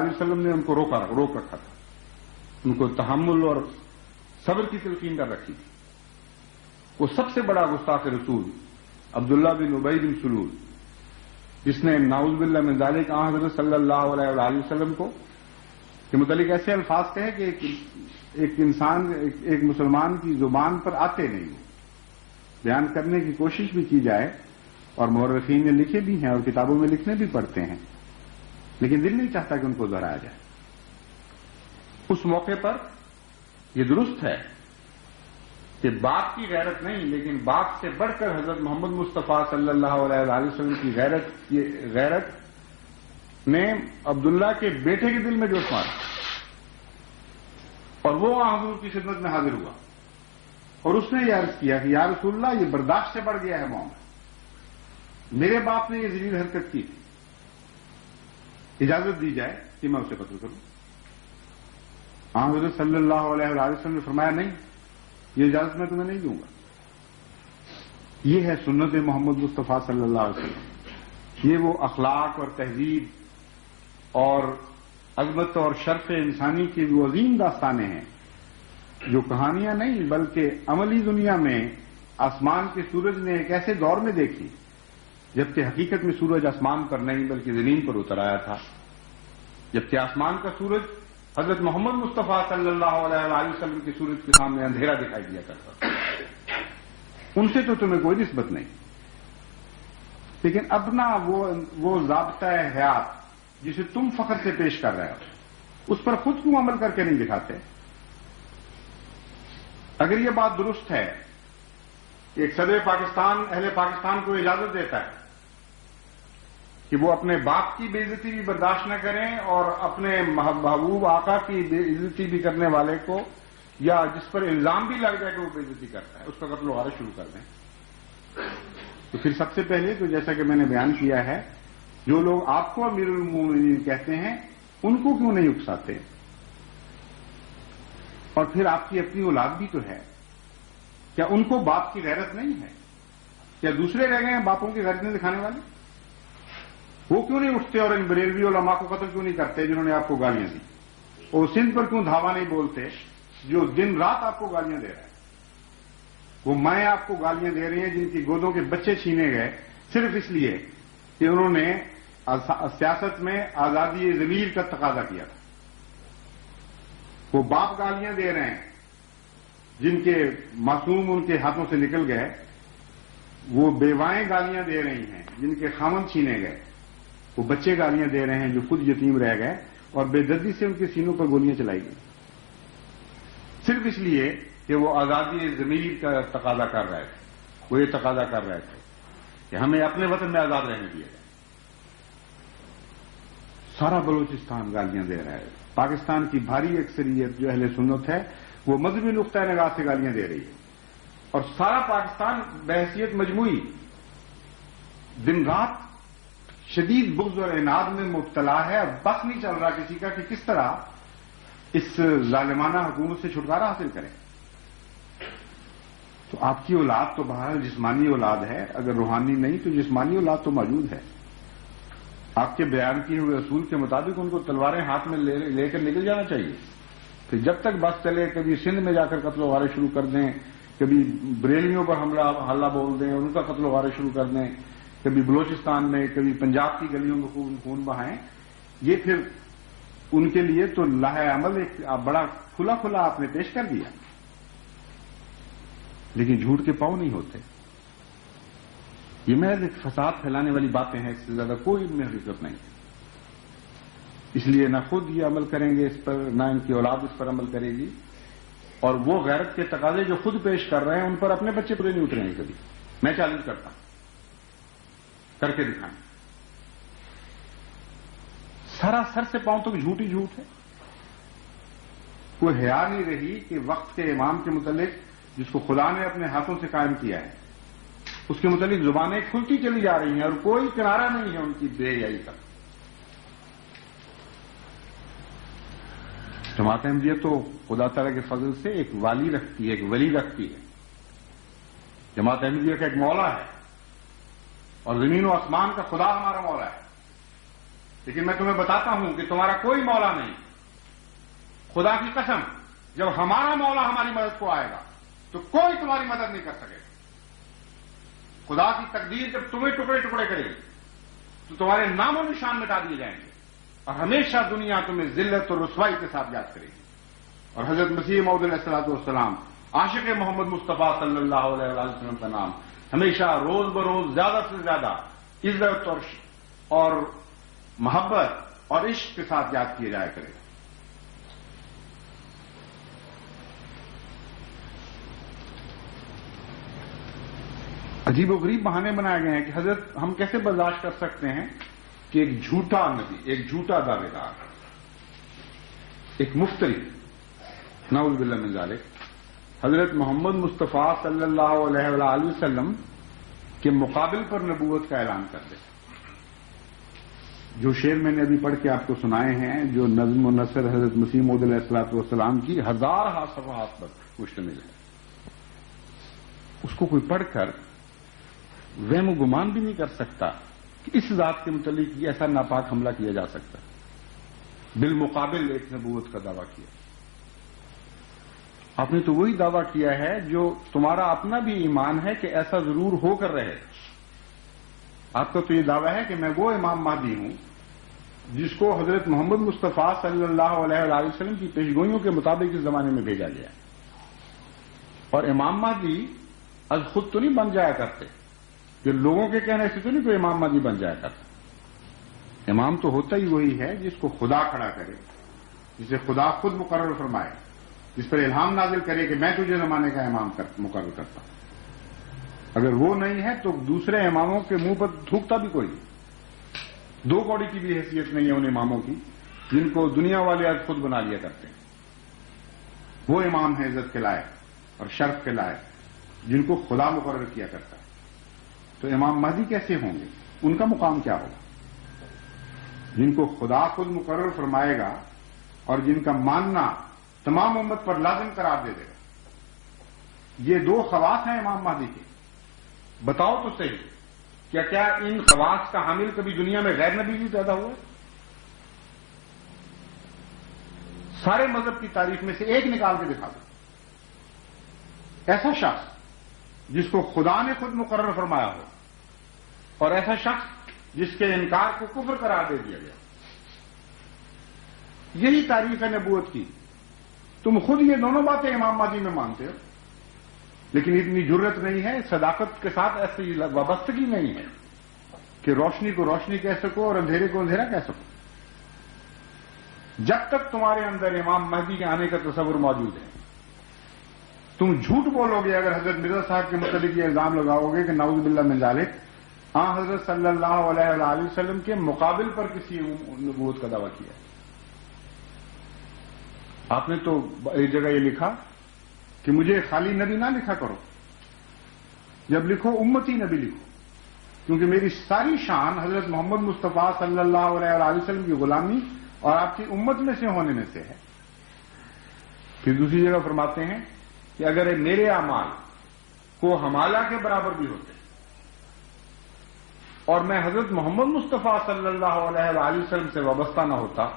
علیہ وسلم نے ان کو روک رکھا تھا، ان کو تحمل اور صبر کی تلقین کر رکھی تھی. وہ سب سے بڑا گستاخ رسول عبداللہ بن ابی بن سلول، جس نے نعوذ باللہ من ذالک حضرت صلی اللہ علیہ وآلہ وسلم کو کے متعلق ایسے الفاظ کہے کہ ایک انسان ایک مسلمان کی زبان پر آتے نہیں، بیان کرنے کی کوشش بھی کی جائے اور مورخین نے لکھے بھی ہیں اور کتابوں میں لکھنے بھی پڑتے ہیں، لیکن دل نہیں چاہتا کہ ان کو دہرایا جائے. اس موقع پر یہ درست ہے کہ باپ کی غیرت نہیں، لیکن باپ سے بڑھ کر حضرت محمد مصطفیٰ صلی اللہ علیہ وآلہ وسلم کی غیرت نے عبداللہ کے بیٹے کے دل میں جوش مارا، اور وہ حضور کی خدمت میں حاضر ہوا اور اس نے یہ عرض کیا کہ یا رسول اللہ، یہ برداشت سے بڑھ گیا ہے معاملہ، میرے باپ نے یہ ذلیل حرکت کی، اجازت دی جائے کہ میں اسے قتل کروں. حضرت صلی اللہ علیہ وآلہ وسلم نے فرمایا نہیں، یہ اجازت میں تمہیں نہیں دوں گا. یہ ہے سنت محمد مصطفیٰ صلی اللہ علیہ وسلم. یہ وہ اخلاق اور تہذیب اور عظمت اور شرف انسانی کی وہ عظیم داستانیں ہیں جو کہانیاں نہیں بلکہ عملی دنیا میں آسمان کے سورج نے ایک ایسے دور میں دیکھی جبکہ حقیقت میں سورج آسمان پر نہیں بلکہ زمین پر اتر آیا تھا، جبکہ آسمان کا سورج حضرت محمد مصطفیٰ صلی اللہ علیہ وآلہ وسلم کے سورج کے سامنے اندھیرا دکھائی دیا کرتا تھا. ان سے تو تمہیں کوئی نسبت نہیں، لیکن اپنا وہ ضابطہ حیات جسے تم فخر سے پیش کر رہے ہو اس پر خود کیوں عمل کر کے نہیں دکھاتے؟ اگر یہ بات درست ہے کہ ایک صدر پاکستان اہل پاکستان کو اجازت دیتا ہے کہ وہ اپنے باپ کی بے عزتی بھی برداشت نہ کریں اور اپنے محبوب آقا کی بے عزتی بھی کرنے والے کو یا جس پر الزام بھی لگ جائے کہ وہ بے عزتی کرتا ہے اس کا قتل و غارت شروع کر دیں، تو پھر سب سے پہلے تو جیسا کہ میں نے بیان کیا ہے، جو لوگ آپ کو امیر المومنین کہتے ہیں ان کو کیوں نہیں اکساتے؟ اور پھر آپ کی اپنی اولاد بھی تو ہے، کیا ان کو باپ کی غیرت نہیں ہے؟ کیا دوسرے رہ گئے ہیں باپوں کی غیرت نہیں دکھانے والے؟ وہ کیوں نہیں اٹھتے اور ان بریلوی علماء کو قتل کیوں نہیں کرتے جنہوں نے آپ کو گالیاں دی؟ اور سندھ پر کیوں دھاوا نہیں بولتے جو دن رات آپ کو گالیاں دے رہا ہے؟ وہ مائیں آپ کو گالیاں دے رہی ہیں جن کی گودوں کے بچے چھینے گئے صرف اس لیے کہ انہوں نے سیاست میں آزادی ضمیر کا تقاضا کیا تھا. وہ باپ گالیاں دے رہے ہیں جن کے معصوم ان کے ہاتھوں سے نکل گئے، وہ بیوائیں گالیاں دے رہی ہیں جن کے خامن چھینے گئے، وہ بچے گالیاں دے رہے ہیں جو خود یتیم رہ گئے اور بے دردی سے ان کے سینوں پر گولیاں چلائی گئی صرف اس لیے کہ وہ آزادی ضمیر کا تقاضا کر رہے تھے. وہ یہ تقاضا کر رہے تھے کہ ہمیں اپنے وطن میں آزاد رہنے دیا جائے. سارا بلوچستان گالیاں دے رہا ہے. پاکستان کی بھاری اکثریت جو اہل سنت ہے وہ مذہبی نقطۂ نگاہ سے گالیاں دے رہی ہے، اور سارا پاکستان بحیثیت مجموعی دن رات شدید بغض اور عناد میں مبتلا ہے. اور بس نہیں چل رہا کسی کا کہ کس طرح اس ظالمانہ حکومت سے چھٹکارا حاصل کریں. تو آپ کی اولاد تو بہرحال جسمانی اولاد ہے، اگر روحانی نہیں تو جسمانی اولاد تو موجود ہے. آپ کے بیان کیے ہوئے اصول کے مطابق ان کو تلواریں ہاتھ میں لے کر نکل جانا چاہیے. پھر جب تک بس چلے کبھی سندھ میں جا کر قتل و غارت شروع کر دیں، کبھی بریلویوں پر حملہ بول دیں اور ان کا قتل و غارت شروع کر دیں، کبھی بلوچستان میں کبھی پنجاب کی گلیوں میں خون بہائیں. یہ پھر ان کے لیے تو لاہ عمل ایک بڑا کھلا آپ نے پیش کر دیا، لیکن جھوٹ کے پاؤں نہیں ہوتے. یہ محض ایک فساد پھیلانے والی باتیں ہیں، اس سے زیادہ کوئی ان میں حقیقت نہیں. اس لیے نہ خود یہ عمل کریں گے اس پر، نہ ان کی اولاد اس پر عمل کرے گی، اور وہ غیرت کے تقاضے جو خود پیش کر رہے ہیں ان پر اپنے بچے پورے نہیں اتریں گے کبھی. میں چیلنج کرتا ہوں، کر کے دکھائیں. سرا سر سے پاؤں تک جھوٹ ہی جھوٹ ہے. کوئی حیا نہیں رہی کہ وقت کے امام کے متعلق جس کو خدا نے اپنے ہاتھوں سے قائم کیا ہے اس کے متعلق زبانیں کھلتی چلی جا رہی ہیں اور کوئی کنارہ نہیں ہے ان کی بے حیائی کا. جماعت احمدیہ تو خدا تعالیٰ کے فضل سے ایک والی رکھتی ہے، ایک ولی رکھتی ہے. جماعت احمدیہ کا ایک مولا ہے اور زمین و آسمان کا خدا ہمارا مولا ہے. لیکن میں تمہیں بتاتا ہوں کہ تمہارا کوئی مولا نہیں. خدا کی قسم جب ہمارا مولا ہماری مدد کو آئے گا تو کوئی تمہاری مدد نہیں کر سکے گا. خدا کی تقدیر جب تمہیں ٹکڑے ٹکڑے کرے گی تو تمہارے نام و نشان مٹا دیے جائیں گے اور ہمیشہ دنیا تمہیں ذلت اور رسوائی کے ساتھ یاد کرے گی. اور حضرت مسیح موعود علیہ الصلوۃ والسلام عاشق محمد مصطفیٰ صلی اللہ علیہ وسلم کا نام ہمیشہ روز بروز زیادہ سے زیادہ عزت اور محبت اور عشق کے ساتھ یاد کیا جایا کرے گا. عجیب و غریب بہانے بنائے گئے ہیں کہ حضرت ہم کیسے برداشت کر سکتے ہیں کہ ایک جھوٹا نبی، ایک جھوٹا دعوے دار، ایک مفتری، نعوذ باللہ من ذالک، حضرت محمد مصطفیٰ صلی اللہ علیہ وآلہ وسلم کے مقابل پر نبوت کا اعلان کر دے. جو شعر میں نے ابھی پڑھ کے آپ کو سنائے ہیں، جو نظم و نثر حضرت مسیح موعود علیہ الصلوۃ والسلام کی 1000 صفحات پر مشتمل ہے، اس کو کوئی پڑھ کر وہم و گمان بھی نہیں کر سکتا کہ اس ذات کے متعلق یہ ایسا ناپاک حملہ کیا جا سکتا. بالمقابل ایک نبوت کا دعویٰ کیا. آپ نے تو وہی دعویٰ کیا ہے جو تمہارا اپنا بھی ایمان ہے کہ ایسا ضرور ہو کر رہے. آپ کا تو یہ دعویٰ ہے کہ میں وہ امام مہدی ہوں جس کو حضرت محمد مصطفیٰ صلی اللہ علیہ وآلہ وسلم کی پیشگوئیوں کے مطابق اس زمانے میں بھیجا گیا. اور امام مہدی از خود تو نہیں بن جایا کرتے کہ لوگوں کے کہنے سے تو نہیں کوئی امام مہدی بن جایا کرتا. امام تو ہوتا ہی وہی ہے جس کو خدا کھڑا کرے، جسے خدا خود مقرر فرمائے، جس پر الہام نازل کرے کہ میں تجھے زمانے کا امام مقرر کرتا ہوں. اگر وہ نہیں ہے تو دوسرے اماموں کے منہ پر تھوکتا بھی کوئی. 2 کوڑی کی بھی حیثیت نہیں ہے ان اماموں کی جن کو دنیا والے آج خود بنا لیا کرتے ہیں. وہ امام ہیں عزت کے لائق اور شرف کے لائق جن کو خدا مقرر کیا کرتا ہے. تو امام مہدی کیسے ہوں گے؟ ان کا مقام کیا ہوگا؟ جن کو خدا خود مقرر فرمائے گا اور جن کا ماننا تمام امت پر لازم قرار دے دے گا. یہ 2 خواص ہیں امام مہدی کے. بتاؤ تو صحیح، کیا ان خواص کا حامل کبھی دنیا میں غیر نبی بھی پیدا ہوا؟ سارے مذہب کی تاریخ میں سے ایک نکال کے دکھا دو ایسا شخص جس کو خدا نے خود مقرر فرمایا ہو اور ایسا شخص جس کے انکار کو کفر قرار دے دیا گیا. یہی تاریخ ہے نبوت کی. تم خود یہ دونوں باتیں امام مہدی میں مانتے ہو، لیکن اتنی جرت نہیں ہے، صداقت کے ساتھ ایسی وابستگی نہیں ہے کہ روشنی کو روشنی کہہ سکو اور اندھیرے کو اندھیرا کہہ سکو. جب تک تمہارے اندر امام مہدی کے آنے کا تصور موجود ہے، تم جھوٹ بولو گے اگر حضرت مرزا صاحب کے متعلق یہ الزام لگاؤ گے کہ نعوذ باللہ من ذالک حضرت صلی اللہ علیہ وآلہ وسلم کے مقابل پر کسی نبوت کا دعویٰ کیا. آپ نے تو ایک جگہ یہ لکھا کہ مجھے خالی نبی نہ لکھا کرو، جب لکھو امتی نبی لکھو، کیونکہ میری ساری شان حضرت محمد مصطفیٰ صلی اللہ علیہ وآلہ وسلم کی غلامی اور آپ کی امت میں سے ہونے میں سے ہے. پھر دوسری جگہ فرماتے ہیں کہ اگر میرے اعمال کو حمالہ کے برابر بھی ہوتے اور میں حضرت محمد مصطفیٰ صلی اللہ علیہ وآلہ وسلم سے وابستہ نہ ہوتا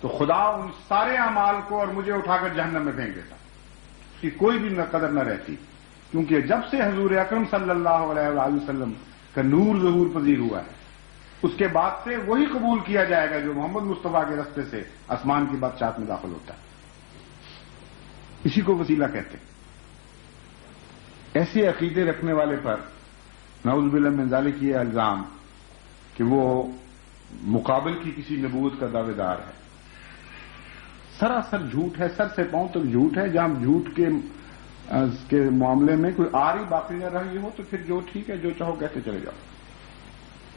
تو خدا ان سارے اعمال کو اور مجھے اٹھا کر جہنم میں پھینک دیتا. اس کی کوئی بھی قدر نہ رہتی، کیونکہ جب سے حضور اکرم صلی اللہ علیہ وآلہ وسلم کا نور ظہور پذیر ہوا ہے اس کے بعد سے وہی قبول کیا جائے گا جو محمد مصطفیٰ کے رستے سے آسمان کی بادشاہت میں داخل ہوتا ہے. اسی کو وسیلہ کہتے ہیں. ایسے عقیدے رکھنے والے پر نعوذ باللہ من ذالک یہ الزام کہ وہ مقابل کی کسی نبوت کا دعوے دار ہے، سراسر جھوٹ ہے. سر سے پاؤں تک جھوٹ ہے. جہاں جھوٹ کے معاملے میں کوئی آر ہی باقی نہ رہی ہو تو پھر جو ٹھیک ہے جو چاہو کہتے چلے جاؤ،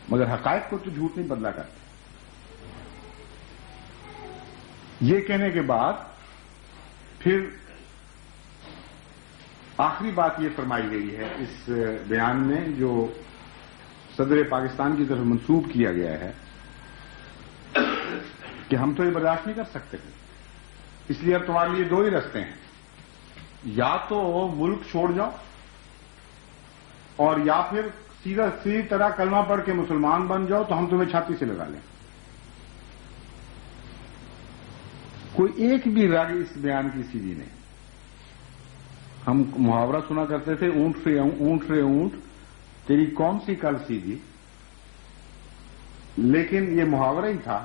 مگر حقائق کو تو جھوٹ نہیں بدلا کرتے. یہ کہنے کے بعد پھر آخری بات یہ فرمائی گئی ہے اس بیان میں جو صدر پاکستان کی طرف منسوب کیا گیا ہے کہ ہم تو یہ برداشت نہیں کر سکتے، اس لیے اب تمہارے لیے 2 ہی رستے ہیں، یا تو ملک چھوڑ جاؤ اور یا پھر سیدھی طرح کلمہ پڑھ کے مسلمان بن جاؤ تو ہم تمہیں چھاتی سے لگا لیں. کوئی ایک بھی رگ اس بیان کی سیدھی نہیں. ہم محاورہ سنا کرتے تھے، اونٹ رے اونٹ تیری کون سی کل سیدھی، لیکن یہ محاورہ ہی تھا.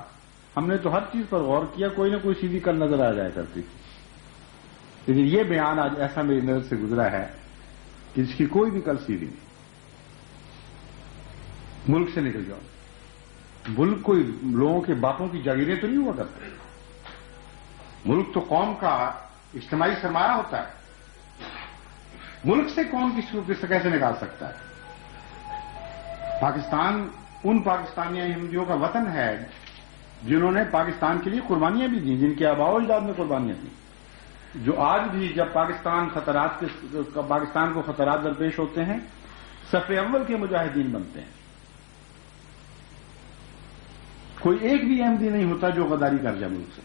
ہم نے تو ہر چیز پر غور کیا، کوئی نہ کوئی سیدھی کل نظر آ جایا کرتی تھی. لیکن یہ بیان آج ایسا میری نظر سے گزرا ہے کہ جس کی کوئی بھی کل سیدھی نہیں. ملک سے نکل جاؤ. ملک کوئی لوگوں کے باپوں کی جاگیریں تو نہیں ہوا کرتے. ملک تو قوم کا اجتماعی سرمایہ ہوتا ہے. ملک سے کون کسی کو کیسے نکال سکتا ہے؟ پاکستان ان پاکستانی احمدیوں کا وطن ہے جنہوں نے پاکستان کے لیے قربانیاں بھی دیں، جن کے آباء و اجداد نے قربانیاں دیں، جو آج بھی جب پاکستان کو خطرات درپیش ہوتے ہیں صف اول کے مجاہدین بنتے ہیں. کوئی ایک بھی احمدی نہیں ہوتا جو غداری کر جائے ملک سے.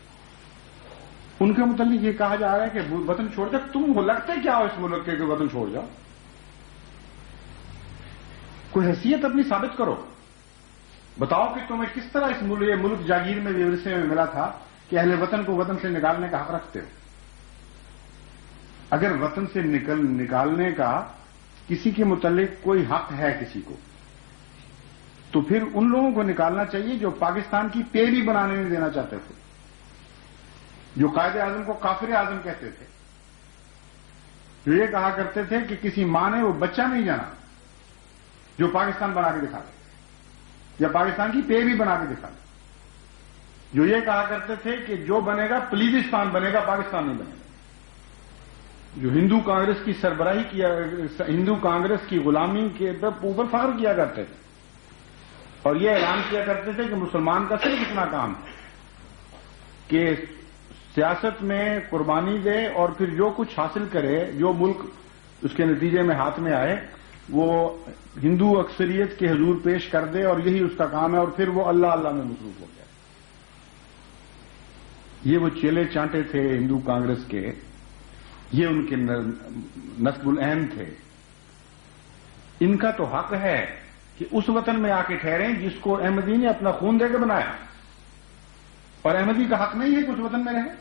ان کے متعلق یہ کہا جا رہا ہے کہ وطن چھوڑ جاؤ. تم لگتے کیا ہو اس ملک کے کہ وطن چھوڑ جاؤ؟ کوئی حیثیت اپنی ثابت کرو. بتاؤ کہ تمہیں کس طرح اس ملک جاگیر میں ورثے میں ملا تھا کہ اہل وطن کو وطن سے نکالنے کا حق رکھتے ہو. اگر وطن سے نکالنے کا کسی کے متعلق کوئی حق ہے کسی کو، تو پھر ان لوگوں کو نکالنا چاہیے جو پاکستان کی پیروی بنانے نہیں دینا چاہتے تھے، جو قائد اعظم کو کافر اعظم کہتے تھے، جو یہ کہا کرتے تھے کہ کسی ماں نے وہ بچہ نہیں جانا جو پاکستان بنا کے دکھا دے یا پاکستان کی پیروی بنا کے دکھا دے، جو یہ کہا کرتے تھے کہ جو بنے گا پلیزستان بنے گا، پاکستان نہیں بنے گا، جو ہندو کانگریس کی سربراہی کیا، ہندو کانگریس کی غلامی کے اوپر فخر کیا کرتے تھے اور یہ اعلان کیا کرتے تھے کہ مسلمان کا صرف اتنا کام ہے کہ سیاست میں قربانی دے اور پھر جو کچھ حاصل کرے، جو ملک اس کے نتیجے میں ہاتھ میں آئے، وہ ہندو اکثریت کے حضور پیش کر دے اور یہی اس کا کام ہے، اور پھر وہ اللہ اللہ میں مصروف ہو جائے. یہ وہ چیلے چانٹے تھے ہندو کانگریس کے، یہ ان کے نصب العین تھے. ان کا تو حق ہے کہ اس وطن میں آ کے ٹھہریں جس کو احمدی نے اپنا خون دے کے بنایا، اور احمدی کا حق نہیں ہے کہ اس وطن میں رہے.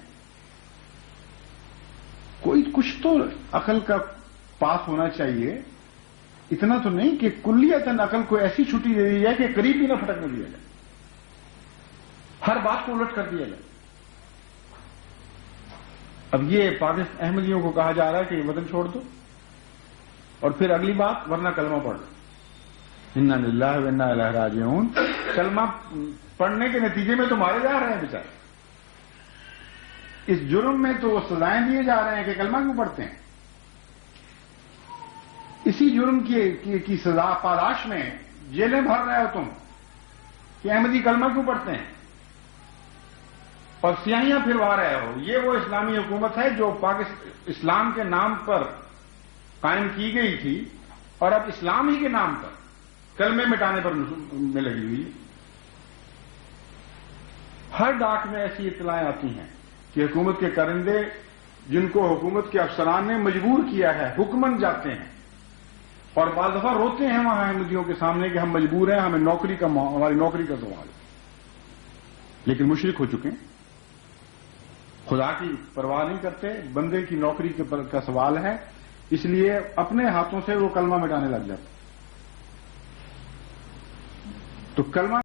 کوئی کچھ تو عقل کا پاس ہونا چاہیے. اتنا تو نہیں کہ کلیتاً عقل کو ایسی چھٹی دے دی جائے کہ قریب بھی نہ پھٹکنے دیا جائے، ہر بات کو الٹ کر دیا جائے. اب یہ پاکستان احمدیوں کو کہا جا رہا ہے کہ یہ وطن چھوڑ دو، اور پھر اگلی بات ورنہ کلمہ پڑھ لو، انا للہ و انا الیہ راجعون. کلمہ پڑھنے کے نتیجے میں تو مارے جا رہے ہیں بیچارے. اس جرم میں تو وہ سزائیں دیے جا رہے ہیں کہ کلمہ کیوں پڑھتے ہیں. اسی جرم کی سزا پاداش میں جیلیں بھر رہے ہو تم کہ احمدی کلمہ کیوں پڑھتے ہیں اور سیاہیاں پھروا رہے ہو. یہ وہ اسلامی حکومت ہے جو اسلام کے نام پر قائم کی گئی تھی اور اب اسلام ہی کے نام پر کلمے مٹانے پر میں لگی ہوئی. ہر ڈاک میں ایسی اطلاعیں آتی ہیں کہ حکومت کے کرندے جن کو حکومت کے افسران نے مجبور کیا ہے حکمن جاتے ہیں اور بعض دفعہ روتے ہیں وہاں احمدیوں کے سامنے کہ ہم مجبور ہیں، ہماری نوکری کا سوال ہے. لیکن مشرک ہو چکے ہیں، خدا کی پرواہ نہیں کرتے، بندے کی نوکری کا سوال ہے، اس لیے اپنے ہاتھوں سے وہ کلمہ مٹانے لگ جاتے. تو کلمہ